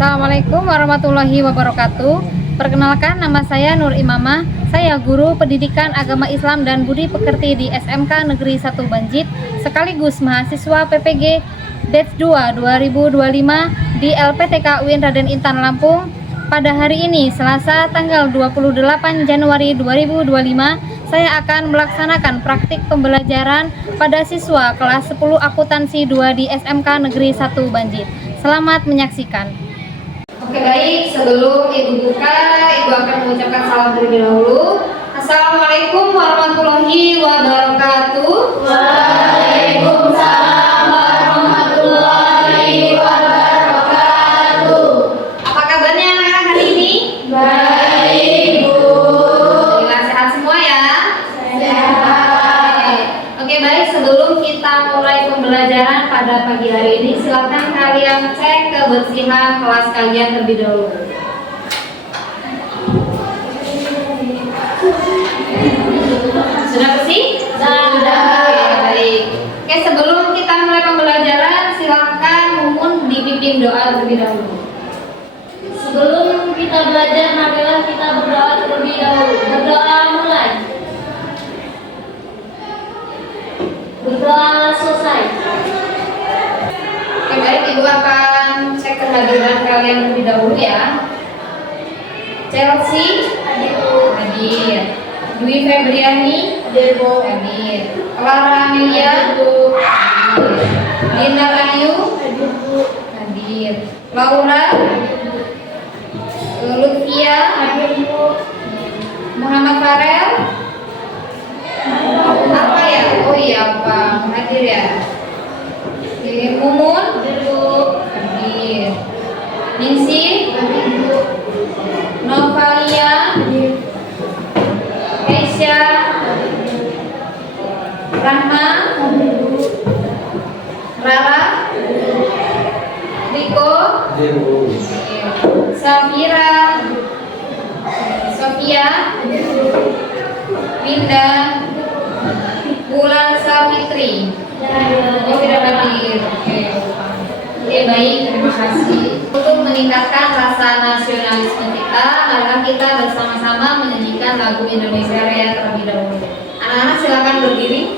Assalamualaikum warahmatullahi wabarakatuh. Perkenalkan, nama saya Nur Imamah. Saya guru pendidikan agama Islam dan budi pekerti di SMK Negeri 1 Banjit, sekaligus mahasiswa PPG Batch 2 2025 di LPTK UIN Raden Intan Lampung. Pada hari ini, Selasa tanggal 28 Januari 2025, saya akan melaksanakan praktik pembelajaran pada siswa kelas 10 akuntansi 2 di SMK Negeri 1 Banjit. Selamat menyaksikan. Oke, baik, sebelum Ibu buka, Ibu akan mengucapkan salam terlebih dahulu. Assalamualaikum warahmatullahi wabarakatuh. Waalaikumsalam warahmatullahi wabarakatuh. Apa kabarnya anak-anak hari ini? Baik, Bu. Alhamdulillah, sehat semua ya? Sehat. Oke, baik, sebelum kita mulai pembelajaran pada pagi hari ini, silakan kalian cek kebersihan kelas kalian terlebih dahulu. Sudah bersih? Sudah. Oke, baik. Oke, sebelum kita mulai pembelajaran, silakan Mumun dipimpin doa terlebih dahulu. Sebelum kita belajar, marilah kita berdoa terlebih dahulu. Berdoa mulai. Berdoa selesai. Oke, baik, Ibu akan cek kehadiran kalian terlebih dahulu ya. Chelsea hadir. Dwi Febriani hadir. Clara Amelia hadir. Linda Ayu hadir. Laura Lutfia Muhammad Farel apa ya? Oh iya, Pak hadir ya. Oke, Mumun hadir. Ningsih Novalia Keisha Rahma Rara Riko Safira Sofia Winda Bulan Savitri. Oh, tidak hadir. Oke, baik, terima kasih. Untuk meningkatkan rasa nasionalisme kita, maka kita bersama-sama menyanyikan lagu Indonesia Raya terlebih dahulu. Anak-anak silakan berdiri.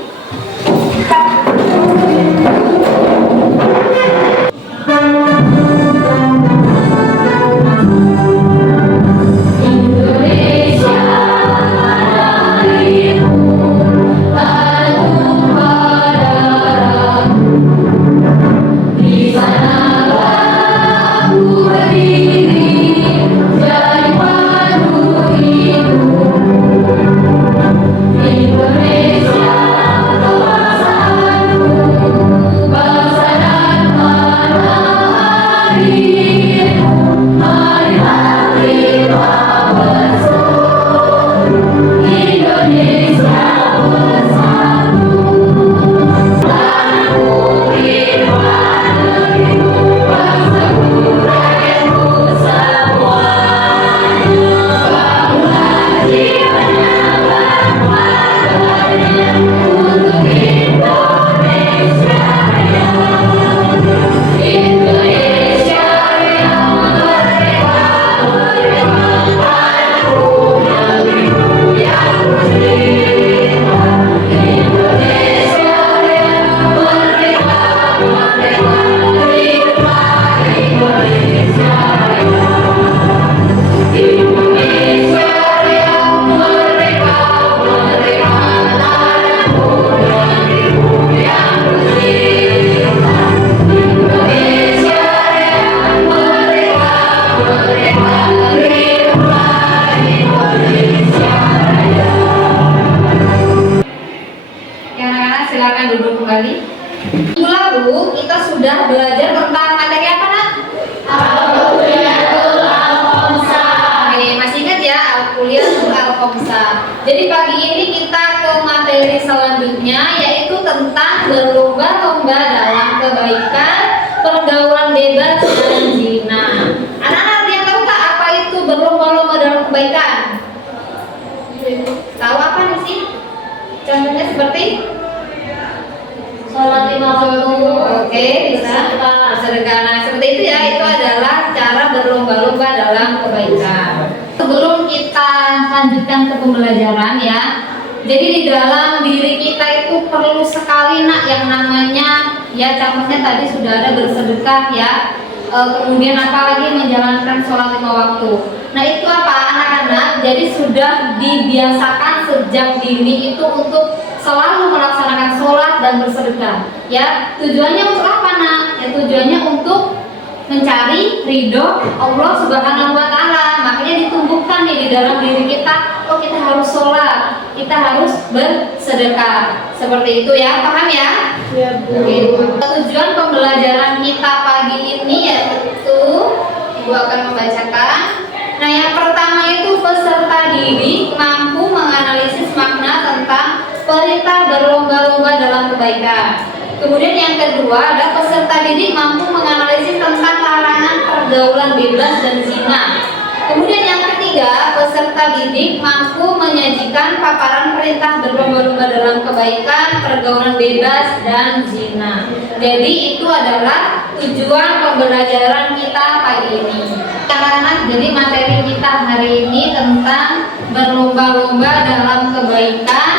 berlomba-lomba dalam kebaikan. Sebelum kita lanjutkan ke pembelajaran ya, jadi di dalam diri kita itu perlu sekali nak yang namanya ya contohnya tadi sudah ada bersedekah ya, kemudian apalagi menjalankan sholat 5 waktu. Nah itu apa anak-anak? Jadi sudah dibiasakan sejak dini itu untuk selalu melaksanakan sholat dan bersedekah. Ya tujuannya untuk apa nak? Ya tujuannya untuk mencari ridho Allah Subhanahu Wa Taala. Makanya ditumbuhkan nih di dalam diri kita. Oh kita harus sholat, kita harus bersedekah. Seperti itu ya, paham ya? Ya, Bu. Oke. Tujuan pembelajaran kita pagi ini yaitu Ibu akan membacakan. Nah yang pertama itu peserta didik mampu menganalisis makna tentang perintah berlomba-lomba dalam kebaikan. Kemudian yang kedua ada peserta didik mampu menganalisis tentang larangan pergaulan bebas dan zina. Kemudian yang ketiga peserta didik mampu menyajikan paparan perintah berlomba-lomba dalam kebaikan, pergaulan bebas dan zina. Jadi itu adalah tujuan pembelajaran kita pagi ini. Anak-anak, jadi materi kita hari ini tentang berlomba-lomba dalam kebaikan,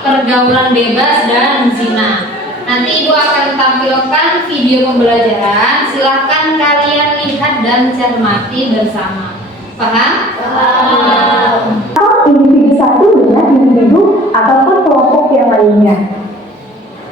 pergaulan bebas dan zina. Nanti Ibu akan tampilkan video pembelajaran. Silahkan kalian lihat dan cermati bersama. Paham? Paham. Individu satu dengan individu ataupun kelompok yang lainnya.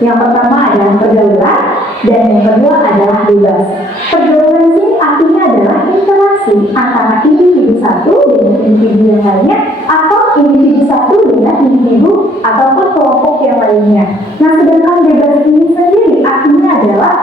Yang pertama adalah pergaulan dan yang kedua adalah bebas. Pergaulan sini artinya adalah interaksi antara individu satu dengan individu yang lainnya atau individu satu dengan individu ataupun kelompok yang lainnya. Nah, sedangkan bebas ini sendiri artinya adalah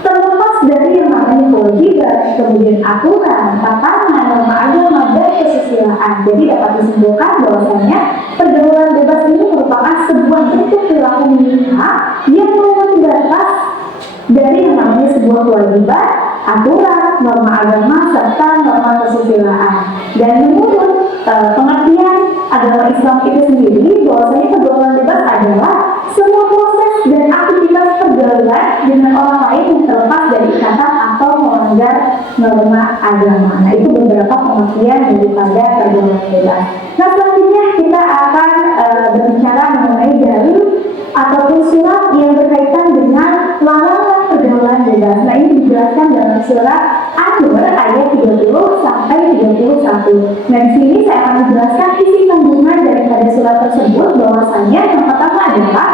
terlepas dari yang namanya kewajiban, kemudian aturan, tatanan, norma agama dan kesusilaan. Jadi dapat disimpulkan bahwasanya pergaulan bebas ini merupakan sebuah bentuk perilaku minimum yang memang bebas dari yang namanya sebuah kewajiban, aturan, norma agama serta norma kesusilaan. Dan menurut pengertian agama Islam itu sendiri, bahwasanya pergaulan bebas adalah semua proses dan aktivitas pergaulan dengan orang lain yang terlepas dari ikatan atau melanggar norma agama. Nah itu beberapa pengertian daripada pergaulan bebas. Nah selanjutnya kita akan berbicara mengenai dalil ataupun surat yang berkaitan dengan larangan pergaulan bebas. Nah ini dijelaskan dalam surat An-Nur ayat 30 sampai 31. Nah di sini saya akan menjelaskan isi kandungan daripada surat tersebut, bahwasanya yang pertama adalah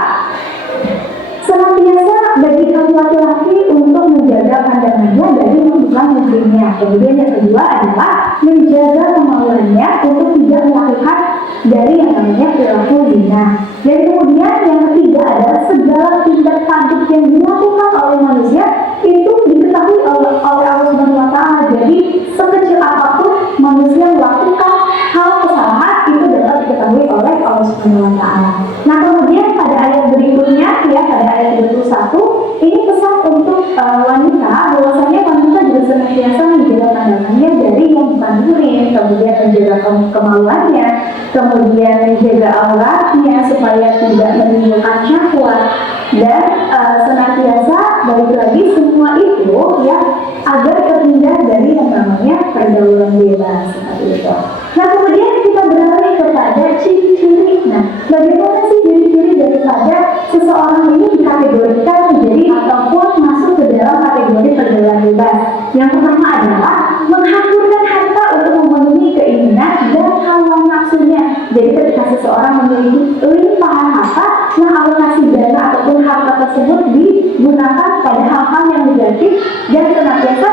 senantiasa bagi kaum laki-laki untuk menjaga pandangannya dari bukan muslimnya. Kemudian yang kedua adalah menjaga kemauannya untuk tidak melakukan dari yang namanya perilaku zina. Dan kemudian yang ketiga adalah segala tindak tanduk yang dilakukan oleh manusia itu diketahui oleh Allah Subhanahu Wa Taala. Jadi sekecil apapun manusia melakukan hal kesalahan itu dapat diketahui oleh Allah Subhanahu Wa Taala. Nah kemudian pada ayat berikutnya ya, pada ayat 31 ini pesan untuk wanita, bahwasanya wanita juga senantiasa menjaga pandangannya dari yang bukan murim, kemudian menjaga kemaluannya, kemudian menjaga auratnya supaya tidak menimbulkan syahwat, dan senantiasa balik lagi semua itu ya agar terhindar dari yang namanya pergaulan bebas seperti itu. Nah kemudian kita beralih kepada ciri-ciri. Nah bagaimana sih ciri-ciri daripada seseorang ini dikategorikan menjadi ataupun masuk ke dalam kategori pergaulan bebas? Yang pertama adalah menghancurkan harta untuk memenuhi keinginan dan hawa nafsunya. Jadi ketika seseorang memiliki limpahan harta, nah alokasi dana ataupun harta tersebut digunakan pada hal-hal yang negatif dan senantiasa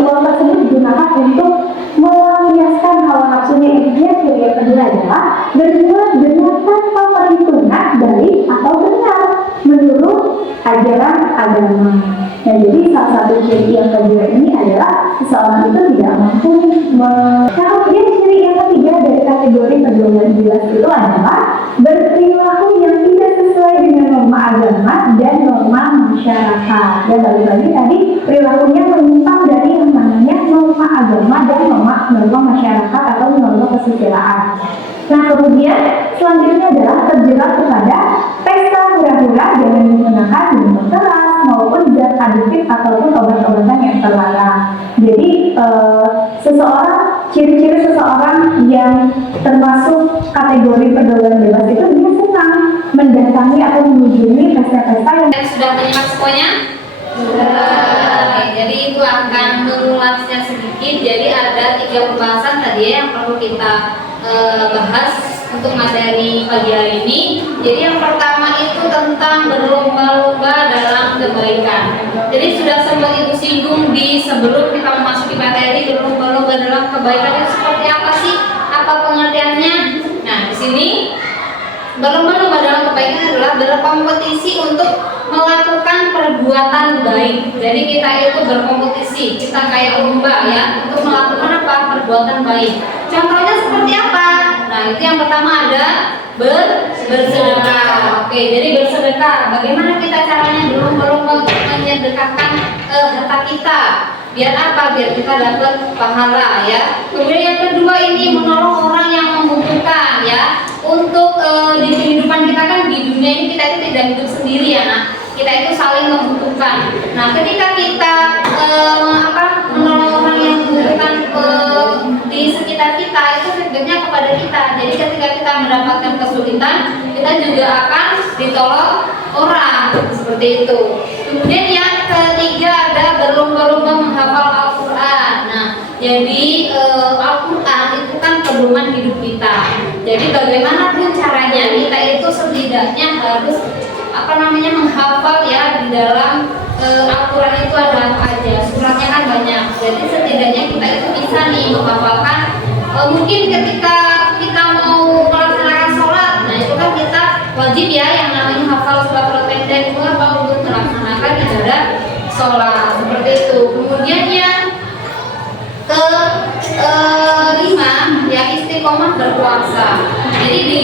uang tersebut digunakan untuk melampiaskan hawa nafsunya. Intinya ciri yang kedua adalah berbuat dengan tanpa perhitungan baik atau benar menurut ajaran agama. Nah jadi salah satu ciri yang kedua ini adalah seseorang itu tidak mampu kemudian ciri yang ketiga dari kategori pergaulan bebas itu adalah berperilaku yang tidak sesuai dengan norma agama dan norma masyarakat. Dan balik-lagi tadi perilakunya menyimpang dari yang namanya norma agama dan norma masyarakat atau norma kesusilaan. Nah kemudian selanjutnya adalah terjerat kepada pesta hura-hura dengan menggunakan minuman keras maupun zat adiktif ataupun obat-obatan yang terlarang. Jadi ciri-ciri seseorang yang termasuk kategori pergaulan bebas itu dia senang mendatangi atau mengunjungi pesta-pesta yang Sudah menyimak semuanya? Sudah. Jadi itu akan mengulasnya sedikit. Jadi ada 3 pembahasan tadi yang perlu kita bahas untuk materi pagi hari ini. Jadi yang pertama itu tentang berlomba-lomba dalam kebaikan. Jadi sudah sempat Ibu singgung di sebelum kita memasuki materi, berlomba-lomba dalam kebaikan itu seperti apa sih? Apa pengertiannya? Nah, di sini berlomba-lomba dalam kebaikan adalah berkompetisi untuk melakukan perbuatan baik. Jadi kita itu berkompetisi, kita kayak lomba ya untuk melakukan apa? Perbuatan baik. Contohnya seperti apa? Nah, itu yang pertama ada bersedekah. Oke, jadi bersedekah. Bagaimana kita caranya berlomba-lomba untuk menyedekahkan harta kita? Biar apa? Biar kita dapat pahala ya. Kemudian yang kedua ini menolong orang yang membutuhkan ya. Untuk di kehidupan kita kan di dunia ini kita itu tidak hidup sendiri ya, nah kita itu saling membutuhkan. Nah ketika kita menolong orang yang membutuhkan di sekitar kita itu feedbacknya kepada kita. Jadi ketika kita mendapatkan kesulitan kita juga akan ditolong orang seperti itu. Kemudian yang ketiga ada berlomba-lomba menghafal Al-Quran. Nah jadi Al-Quran itu kan pedoman hidup kita. Jadi bagaimanapun caranya kita itu setidaknya harus menghafal ya di dalam Al-Quran itu ada apa aja. Suratnya kan banyak. Jadi setidaknya kita itu bisa nih menghafalkan. Mungkin ketika kita mau melaksanakan sholat, nah itu kan kita wajib ya yang namanya hafal surat pendek itu apa untuk melaksanakan ibadah sholat seperti itu. Kemudian yang kelima ya istiqomah berpuasa. Jadi di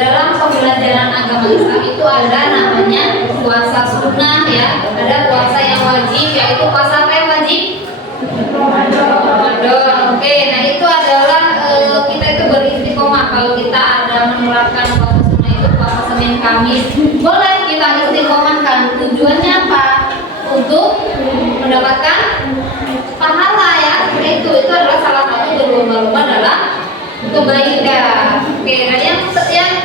dalam pembelajaran agama Islam itu ada namanya puasa sunnah ya, ada puasa yang wajib yaitu puasa apa yang wajib? Ramadan. Oke, nah itu adalah kita itu beristiqomah. Kalau kita ada menerapkan puasa sunnah itu puasa Senin Kamis, boleh kita istiqomahkan. Tujuannya apa? Untuk mendapatkan pahala ya. Itu adalah salah satu berlomba-lomba dalam kebaikan. Oke, nah yang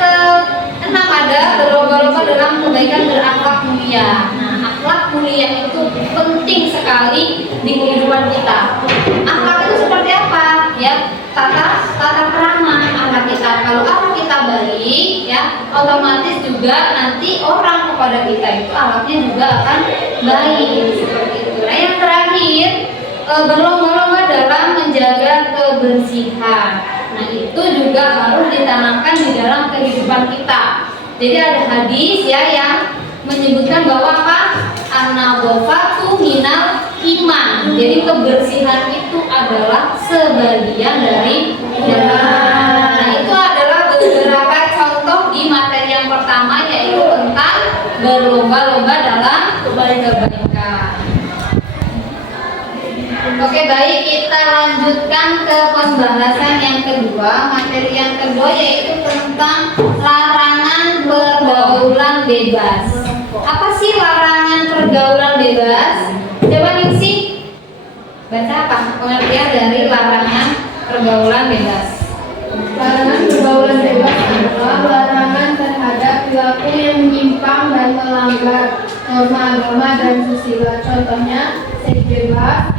keenam ada berlomba-lomba dalam kebaikan berakhlak mulia. Nah, akhlak mulia itu penting sekali di kehidupan kita. Akhlak itu seperti apa? Ya, tata krama akhlak kita. Kalau akhlak kita baik, ya, otomatis juga nanti orang kepada kita itu akhlaknya juga akan baik seperti itu. Nah, yang terakhir berlomba-lomba dalam menjaga kebersihan. Nah itu juga harus ditanamkan di dalam kehidupan kita. Jadi ada hadis ya yang menyebutkan bahwa apa? An-nadhafatu minal iman. Jadi kebersihan itu adalah sebagian dari iman. Nah itu adalah beberapa contoh di materi yang pertama yaitu tentang berlomba-lomba dalam kebaikan. Oke baik, kita lanjutkan ke pembahasan yang kedua. Materi yang kedua yaitu tentang larangan pergaulan bebas. Apa sih larangan pergaulan bebas? Coba Ningsi baca apa pengertian dari larangan pergaulan bebas. Larangan pergaulan bebas adalah larangan terhadap perilaku yang menyimpang dan melanggar norma agama dan susila. Contohnya seks bebas,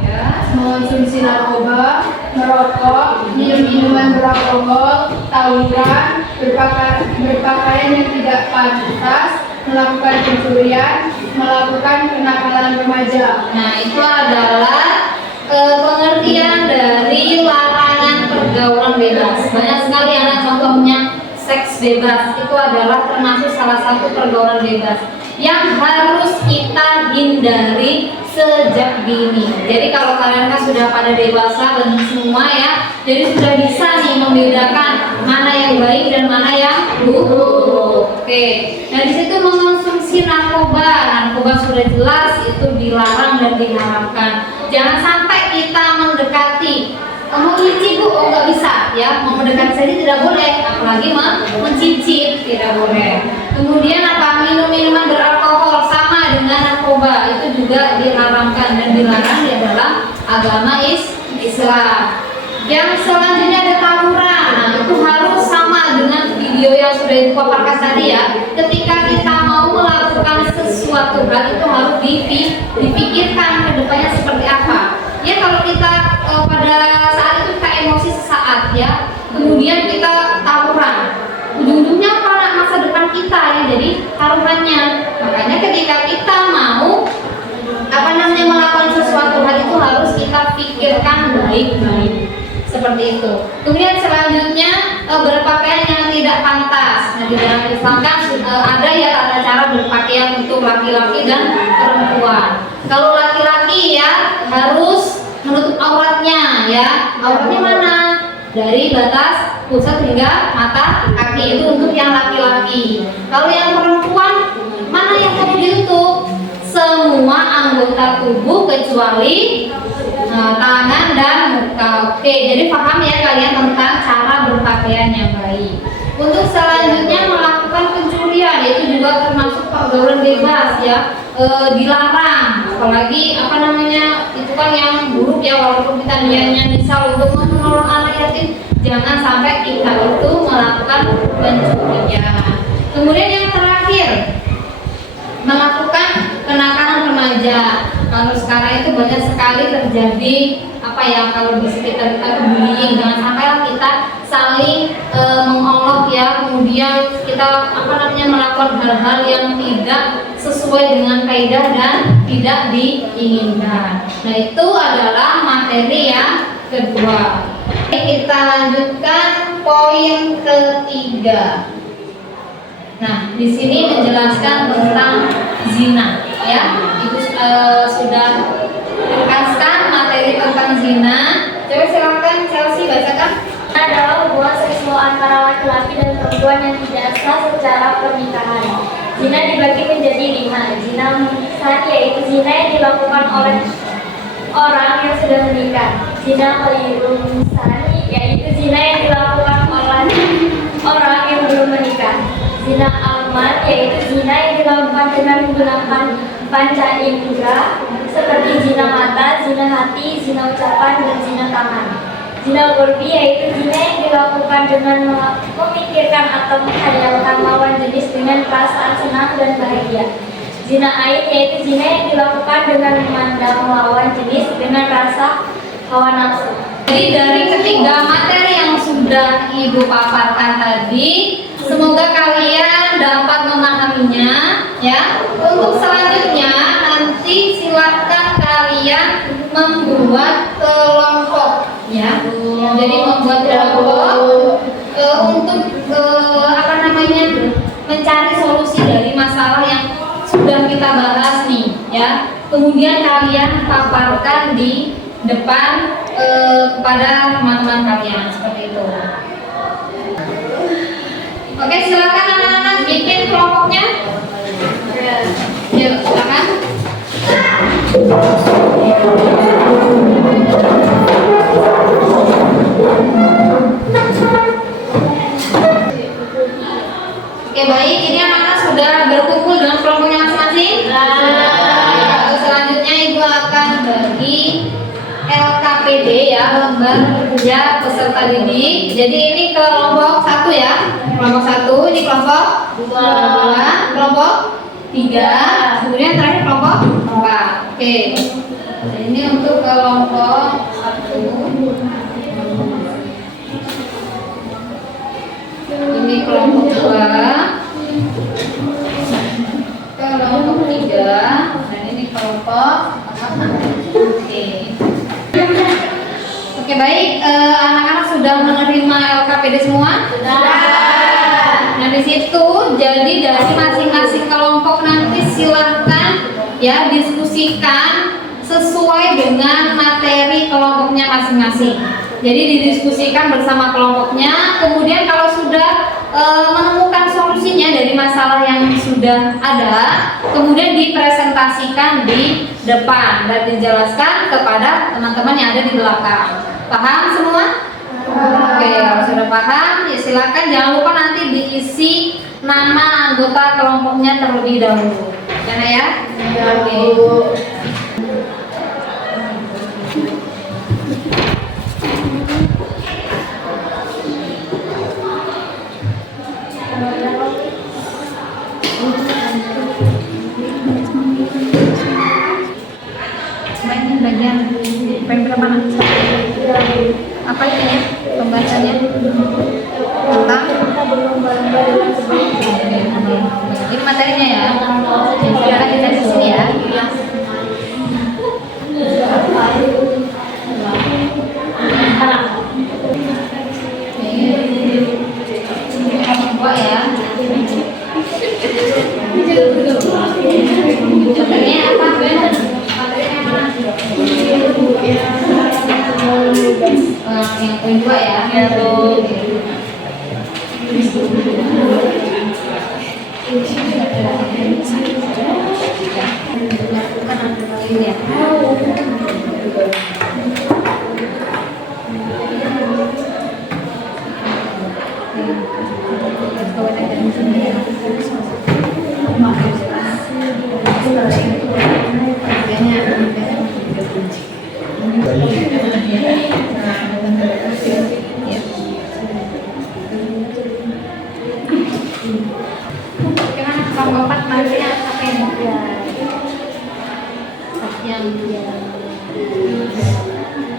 mengonsumsi narkoba, merokok, minum minuman beralkohol, tawuran, berpakaian yang tidak pantas, melakukan pencurian, melakukan kenakalan remaja. Nah itu adalah pengertian dari larangan pergaulan bebas. Banyak sekali anak contohnya seks bebas itu adalah termasuk salah satu pergaulan bebas yang harus kita hindari sejak dini. Jadi kalau kalian kan sudah pada dewasa dan semua ya, jadi sudah bisa nih membedakan mana yang baik dan mana yang buruk. Oke, nah di situ mengonsumsi narkoba sudah jelas itu dilarang dan diharamkan. Jangan sampai kita mendekati. Mau nyicip bu, oh nggak bisa ya, mau mendekati saja tidak boleh, apalagi mencicip tidak boleh. Kemudian apa? Minum minuman beralkohol sama dengan dengan narkoba itu juga diharamkan dan dilarang di dalam agama Islam. Yang selanjutnya ada tawuran. Nah, itu harus sama dengan video yang sudah dipaparkan tadi ya. Ketika kita mau melakukan sesuatu hal itu harus dipikirkan ke depannya seperti apa. Ya kalau kita pada saat itu kita emosi sesaat ya, kemudian kita tawuran, ujung-ujungnya apa? Masa depan kita ya, jadi taruhannya. Makanya ketika kita mau melakukan sesuatu hal itu harus kita pikirkan baik-baik. Seperti itu. Kemudian selanjutnya berpakaian yang tidak pantas. Nah, di dalam Islam kan ada ya tata cara berpakaian untuk laki-laki dan perempuan. Kalau laki-laki ya harus menutup auratnya ya. Auratnya mana? Dari batas pusat hingga mata kaki, itu untuk yang laki-laki. Kalau yang perempuan mana yang perlu ditutup? Semua anggota tubuh kecuali tangan dan muka. Oke, jadi paham ya kalian tentang cara berpakaian yang baik. Untuk selanjutnya melakukan pencurian, itu juga termasuk pergaulan bebas ya, dilarang. Apalagi itu kan yang buruk ya, walaupun kita niatnya misal untuk menolong anak yatim, jangan sampai kita itu melakukan pencurian. Kemudian yang terakhir, melakukan kenakalan remaja. Kalau sekarang itu banyak sekali terjadi kalau di sekitar kita itu bullying. Jangan sampai kita saling mengolok ya, kemudian kita melakukan hal-hal yang tidak sesuai dengan kaidah dan tidak diinginkan. Nah, itu adalah materi yang kedua. Kita lanjutkan poin ketiga. Nah, di sini menjelaskan tentang zina, ya. Ibu sudah tegaskan materi tentang zina. Coba silakan Chelsea bacakan. Adalah hubungan seksual antara laki-laki dan perempuan yang tidak sah secara pernikahan. Zina dibagi menjadi 5. Zina sah yaitu zina yang dilakukan oleh orang yang sudah menikah. Zina ghairun sani yaitu zina yang dilakukan oleh orang yang belum menikah. Zina alman yaitu zina yang dilakukan dengan menggunakan panca indera seperti zina mata, zina hati, zina ucapan, dan zina tangan. Zina qurbi yaitu zina yang dilakukan dengan memikirkan atau menghayalkan lawan jenis dengan perasaan senang dan bahagia. Zina ain yaitu zina yang dilakukan dengan memandang lawan jenis dengan rasa hawa nafsu. Jadi dari ketiga materi yang sudah Ibu paparkan tadi, semoga kalian dapat memahaminya ya. Untuk selanjutnya nanti silakan kalian membuat kelompok ya. Jadi membuat kelompok untuk mencari solusi dari masalah yang sudah kita bahas nih ya. Kemudian kalian paparkan di depan kepada teman-teman kalian seperti itu. Oke, silakan anak-anak bikin kelompoknya. Yuk, silakan. Oke, baik. Ini anak-anak sudah berkumpul dengan kelompoknya masing-masing. Selanjutnya Ibu akan bagi LKPD ya, lembar kerja peserta didik. Jadi ini kelompok 1 ya. Kelompok 1, ini kelompok 2, kelompok 3, kemudian terakhir kelompok 4. Oke. Nah, ini untuk kelompok 1. Ini kelompok 2, kelompok 3, dan ini kelompok 4. Oke. Oke, baik. Anak-anak sudah menerima LKPD semua? Sudah. Nah, di situ jadi dari masing-masing kelompok nanti silahkan ya diskusikan sesuai dengan materi kelompoknya masing-masing. Jadi didiskusikan bersama kelompoknya. Kemudian kalau sudah menemukan solusinya dari masalah yang sudah ada, kemudian dipresentasikan di depan dan dijelaskan kepada teman-teman yang ada di belakang. Paham semua? Oke, kalau sudah paham, ya silakan jangan lupa nanti diisi nama anggota kelompoknya terlebih dahulu. Jangan ya? Oke. Bagian pemberapa mana? Apa itu ya pembahasannya tentang ini materinya ya. Silakan kita di sini ya. Dua ya. Contohnya apa? Materinya mana? Yang poin 2 ya. Ini ya. Gimana Bang Bapak materinya apa yang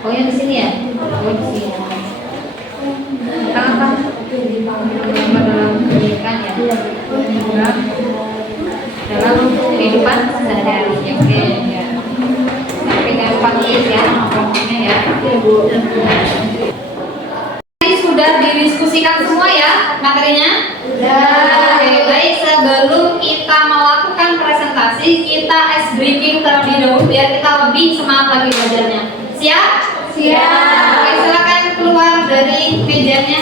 oh yang di sini ya? Oh di sini. Tentang apa? Dalam pendidikan ya. Dalam kehidupan sehari-hari ya. Oke ya. Sampai dengan ya pokoknya ya. Ini sudah didiskusikan semua ya materinya? Oke, baik, sebelum kita melakukan presentasi, kita ice breaking terlebih dahulu biar kita lebih semangat lagi belajarnya. Siap? Siap. Oke, silakan keluar dari mejanya.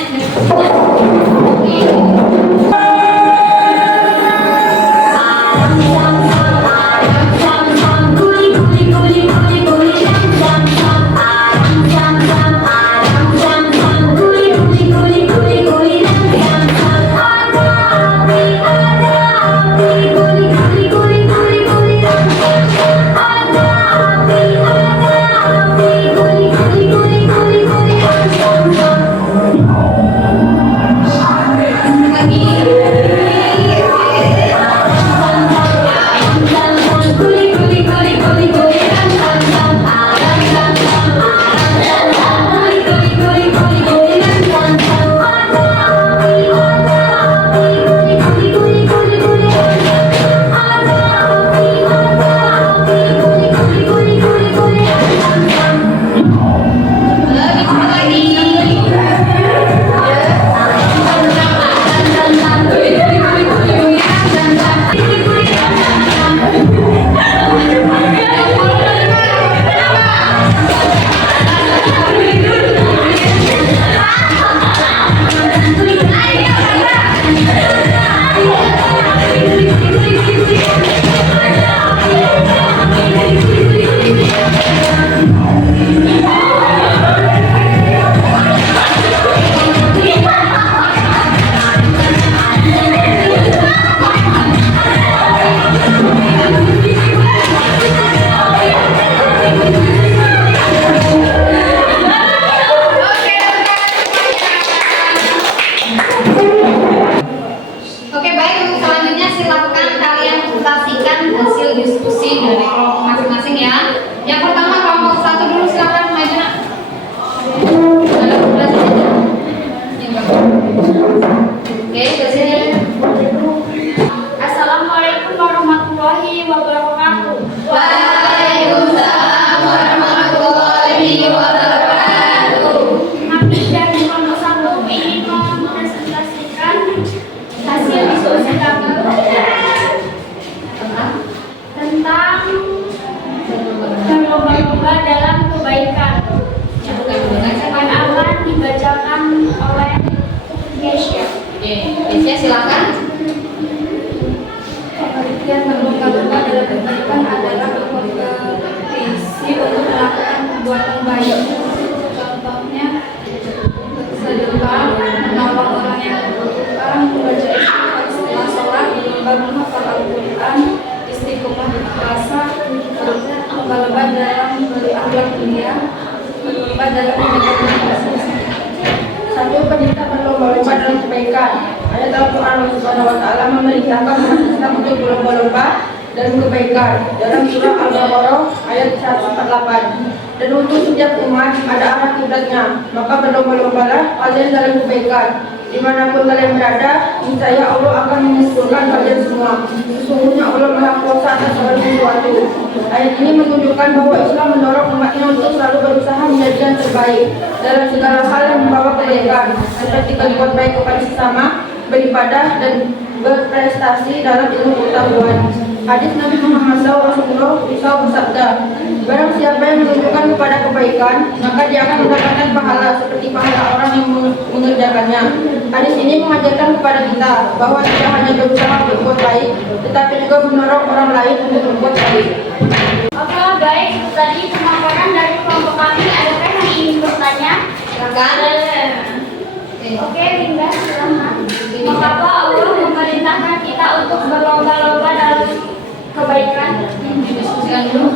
dalam berakhlak mulia, berlomba dalam menjaga privasi. 1. Pencinta berlomba-lomba dalam kebaikan. Ayat Al-Quran Allah Subhanahu wa Ta'ala memerintahkan umat Islam untuk berlomba-lomba dalam kebaikan dalam surah Al-Baqarah ayat 148. Dan untuk setiap umat ada arah kiblatnya, maka berlomba-lombalah kalian dalam kebaikan dimanapun kalian berada. Niscaya Allah akan menyempurnakan kalian semua. Sesungguhnya Allah Maha Kuasa atas segala sesuatu. Ayat ini menunjukkan bahwa Islam mendorong umatnya untuk selalu berusaha menjadi yang terbaik dalam segala hal yang membawa kebaikan, seperti berbuat baik kepada sesama, beribadah, dan berprestasi dalam ilmu pengetahuan. Hadis Nabi Muhammad SAW bersabda, barang siapa yang menunjukkan kepada kebaikan, maka dia akan mendapatkan pahala seperti pahala orang yang mengerjakannya. Hadis ini mengajarkan kepada kita bahwa tidak hanya berusaha berbuat baik, tetapi juga mendorong orang lain untuk berbuat baik. Oke, baik. Tadi pemaparan dari kelompok kami. Adakah yang ingin bertanya? Oke, Linda, silakan. Mengapa Allah memerintahkan kita untuk berlomba-lomba dalam kebaikan? Diskusikan dulu.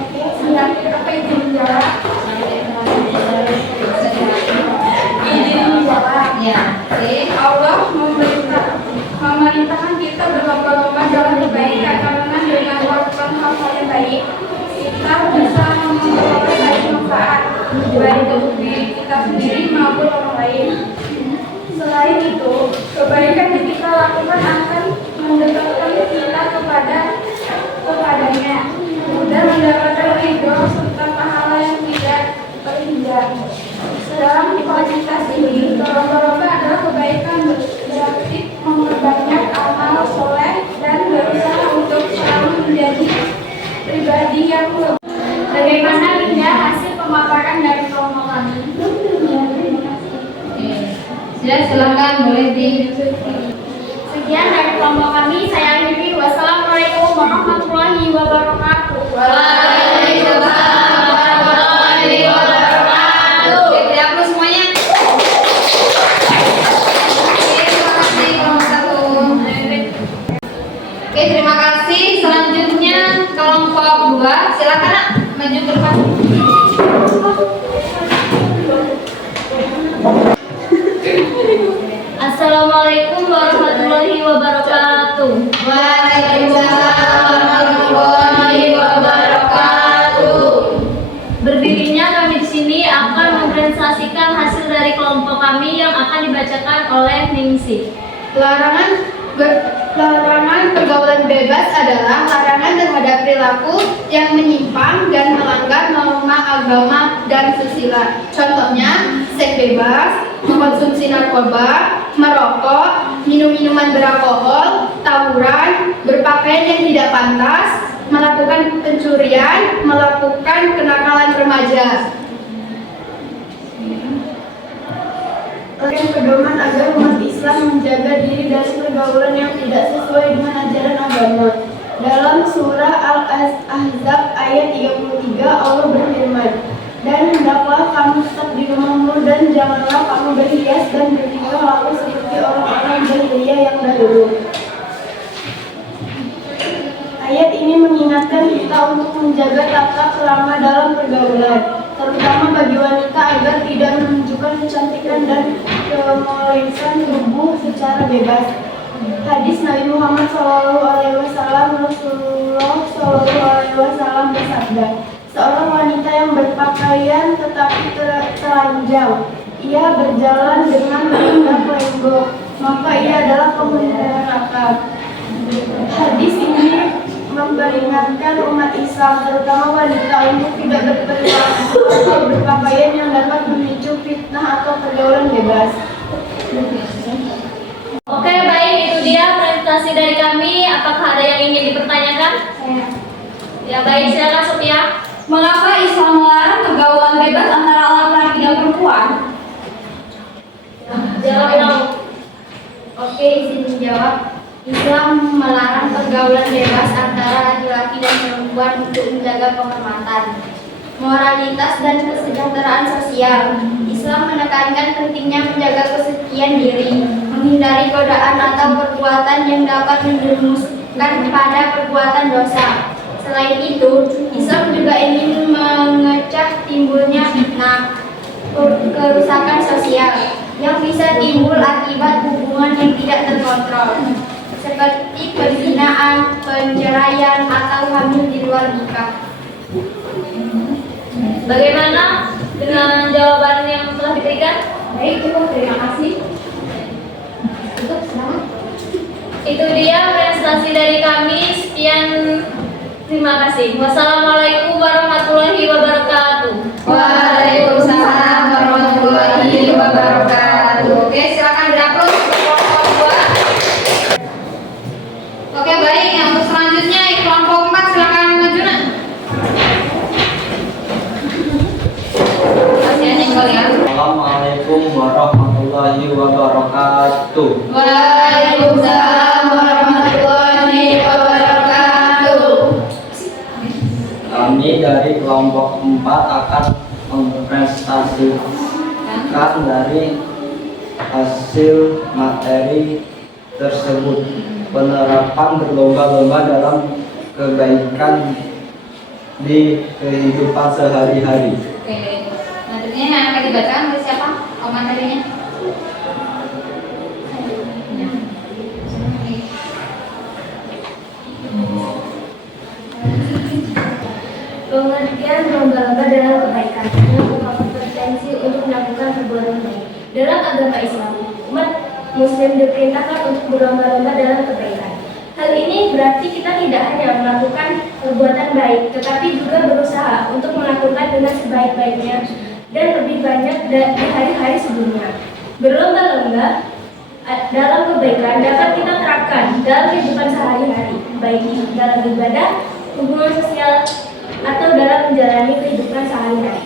Oke, silakan. Apa izin menjawab? Izin menjawab. Ya, oke. Allah memerintahkan kita berlomba-lomba dalam kebaikan karena dengan melakukan hal-hal yang baik kita bisa memperoleh banyak manfaat baik untuk diri kita sendiri maupun orang lain. Selain itu, kebaikan yang kita lakukan akan mendekatkan kita kepadanya dan mendapatkan ridho serta pahala yang tidak terhingga. Dalam kualitas ini, berlomba-lomba adalah kebaikan berarti memperbanyak amal soleh dan berusaha untuk selalu menjadi pribadi yang lebih. Bagaimana Linda hasil pemaparan dari kelompok kami? Silakan boleh di. Sekian dari kelompok kami. Saya akhiri. Wassalamualaikum warahmatullahi wabarakatuh. Waalaikumsalam warahmatullahi wabarakatuh. Oke, dihapus semuanya. Oke, terima kasih kelompok 1. Oke, terima kasih. Selanjutnya kelompok 2. Silakan Nak, maju ke depan. Assalamualaikum warahmatullahi wabarakatuh. Waalaikumsalam warahmatullahi wabarakatuh. Berdirinya kami di sini akan mempresentasikan hasil dari kelompok kami yang akan dibacakan oleh Ningsih. Larangan pergaulan bebas adalah larangan terhadap perilaku yang menyimpang dan melanggar norma agama dan susila. Contohnya, seks bebas, mengkonsumsi narkoba, merokok, minum minuman beralkohol, tawuran, berpakaian yang tidak pantas, melakukan pencurian, melakukan kenakalan remaja. Larangan pedoman agar umat Islam menjaga diri dari pergaulan yang tidak sesuai dengan ajaran agama. Dalam surah Al-Ahzab ayat 33 Allah berfirman, dan hendaklah kamu tetap di rumahmu dan janganlah kamu berhias dan bertingkah laku seperti orang-orang jahiliyah yang dahulu. Ayat ini mengingatkan kita untuk menjaga tata krama dalam pergaulan, terutama bagi wanita agar tidak menunjukkan kecantikan dan kemolesan tubuh secara bebas. Hadis Nabi Muhammad SAW, Rasulullah SAW bersabda, seorang wanita yang berpakaian tetapi telanjang, ia berjalan dengan menunggak lenggok, maka ia adalah penghuni neraka. Hadis ini memperingatkan umat Islam, terutama wanita, untuk tidak berperilaku atau berpakaian yang dapat memicu fitnah atau pergaulan bebas. Oke, baik, itu dia presentasi dari kami. Apakah ada yang ingin dipertanyakan? Ya, baik, silakan Sophia. Mengapa Islam melarang pergaulan bebas antara laki-laki dan perempuan? Jawab dong. Oke, izin menjawab. Islam melarang pergaulan bebas antara laki-laki dan perempuan untuk menjaga penghormatan, moralitas, dan kesejahteraan sosial. Islam menekankan pentingnya menjaga kesucian diri, menghindari godaan atau perbuatan yang dapat bukan pada perbuatan dosa. Selain itu, Islam juga ingin mengecah timbulnya fitnah, kerusakan sosial yang bisa timbul akibat hubungan yang tidak terkontrol, seperti perzinahan, penceraian, atau hamil di luar nikah. Bagaimana dengan jawaban yang telah diberikan? Baik, cukup. Terima kasih. Itu dia prestasi dari kami. Sekian, terima kasih. Wassalamualaikum warahmatullahi wabarakatuh. Waalaikumsalam warahmatullahi wabarakatuh. Oke, silakan diupload untuk kelompok 2. Oke, baik. Yang untuk selanjutnya kelompok 4 silakan maju nak. Kasihan yang kalian. Assalamualaikum warahmatullahi wabarakatuh. Waalaikumsalam warahmatullahi wabarakatuh. Kami dari kelompok 4 akan mempresentasikan dari hasil materi tersebut. Penerapan berlomba-lomba dalam kebaikan di kehidupan sehari-hari. Oke, selanjutnya yang akan dibacakan oleh siapa? Materinya? Pengertian lomba-lomba dalam kebaikan merupakan kompetensi untuk melakukan perbuatan baik. Dalam agama Islam, umat Muslim diperintahkan untuk berlomba-lomba dalam kebaikan. Hal ini berarti kita tidak hanya melakukan perbuatan baik, tetapi juga berusaha untuk melakukan dengan sebaik-baiknya dan lebih banyak dari hari-hari sebelumnya. Berlomba-lomba dalam kebaikan dapat kita terapkan dalam kehidupan sehari-hari, baik dalam ibadah, hubungan sosial, atau dalam menjalani kehidupan sehari-hari.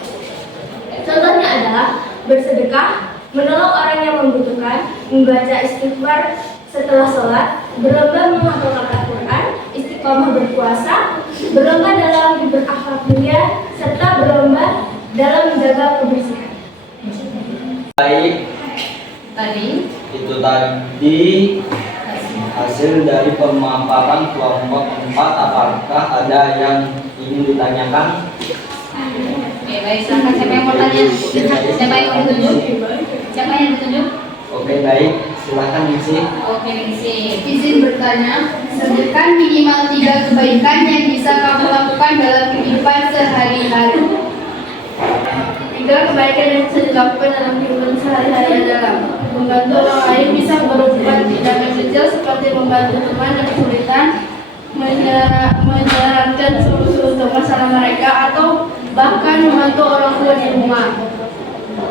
Contohnya adalah bersedekah, menolong orang yang membutuhkan, membaca istighfar setelah sholat, berlomba menghafalkan Al-Quran, istiqomah berpuasa, berlomba dalam berakhlak mulia, serta berlomba dalam menjaga kebersihan. Baik, Tadi itu tadi hasil dari pemaparan kelompok 4. Apakah ada yang ingin ditanyakan? oke, baik, silakan siapa yang mau tanya? Siapa yang mau ditunjuk? Siapa yang ditunjuk? Oke, baik, silakan isi. Oke, Ningsi. Izin bertanya, sebutkan minimal 3 kebaikan yang bisa kamu lakukan dalam kehidupan sehari-hari. 3 kebaikan yang bisa dilakukan dalam kehidupan sehari-hari adalah membantu orang lain, bisa berupa tindakan kecil seperti membantu teman yang kesulitan, menjalankan solusi untuk masalah mereka, atau bahkan membantu orang tua di rumah.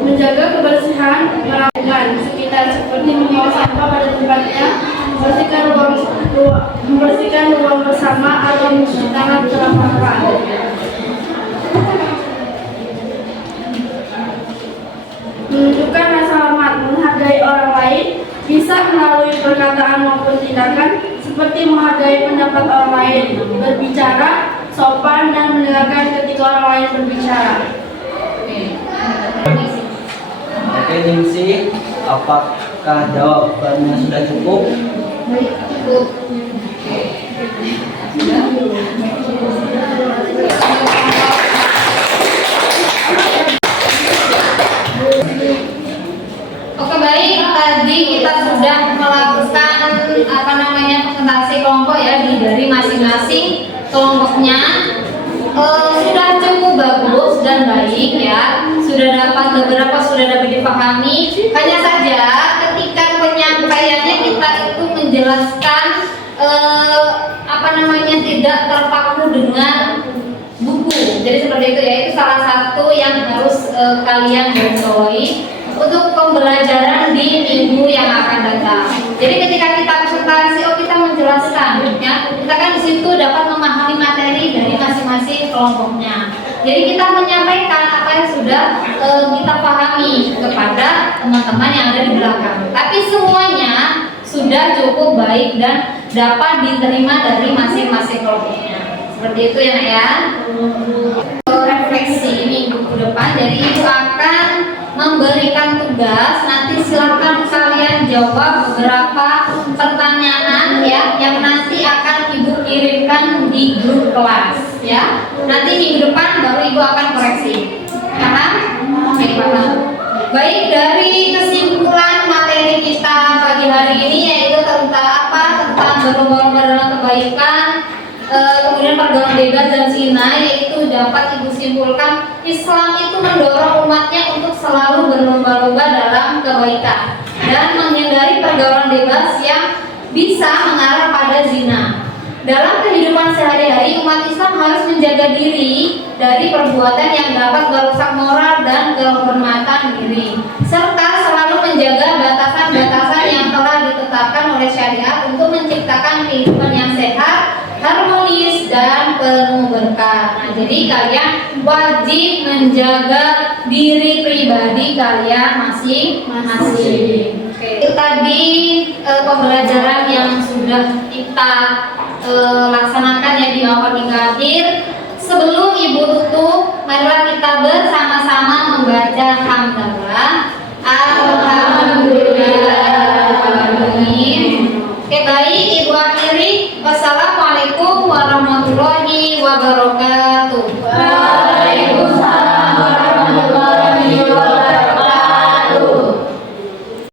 Menjaga kebersihan lingkungan sekitar seperti membawa sampah pada tempatnya, membersihkan ruang bersama, atau mencuci tangan setelah makan. Menunjukkan rasa hormat, menghargai orang lain, bisa melalui perkataan maupun tindakan, seperti menghargai pendapat orang lain, berbicara sopan, dan mendengarkan ketika orang lain berbicara. Oke, Ningsi, apakah jawabannya sudah cukup? Cukup. Oke, baik, tadi kita sudah melakukan presentasi kelompok ya dari masing-masing kelompoknya. Sudah cukup bagus dan baik ya. Beberapa sudah dapat dipahami. Hanya saja ketika penyampaiannya kita itu menjelaskan tidak terpaku dengan buku. Jadi seperti itu ya. Itu salah satu yang harus kalian garisbawahi untuk pembelajaran di minggu yang akan datang. Jadi ketika kita presentasi, kita menjelaskan, ya, kita kan di situ dapat memahami materi dari masing-masing kelompoknya. Jadi kita menyampaikan apa yang sudah kita pahami kepada teman-teman yang ada di belakang. Tapi semuanya sudah cukup baik dan dapat diterima dari masing-masing kelompoknya. Seperti itu ya, Nak ya. Refleksi minggu depan, jadi Ibu akan memberikan tugas. Nanti silakan kalian jawab beberapa pertanyaan ya yang nanti akan Ibu di grup kelas ya. Nanti minggu depan baru Ibu akan koreksi. Paham? Oke, paham. Baik, dari kesimpulan materi kita pagi hari ini yaitu tentang apa? Tentang berlomba-lomba dalam kebaikan, kemudian pergaulan bebas dan zina, yaitu dapat Ibu simpulkan Islam itu mendorong umatnya untuk selalu berlomba-lomba dalam kebaikan dan menghindari pergaulan bebas yang bisa mengarah pada zina. Dalam kehidupan sehari-hari, umat Islam harus menjaga diri dari perbuatan yang dapat merusak moral dan kehormatan diri, serta selalu menjaga batasan-batasan yang telah ditetapkan oleh syariat untuk menciptakan kehidupan yang sehat, harmonis, dan penuh berkah. Nah, jadi kalian wajib menjaga diri pribadi kalian masing-masing. Oke. Itu tadi pembelajaran yang sudah kita laksanakan ya di awal hingga akhir. Sebelum Ibu tutup,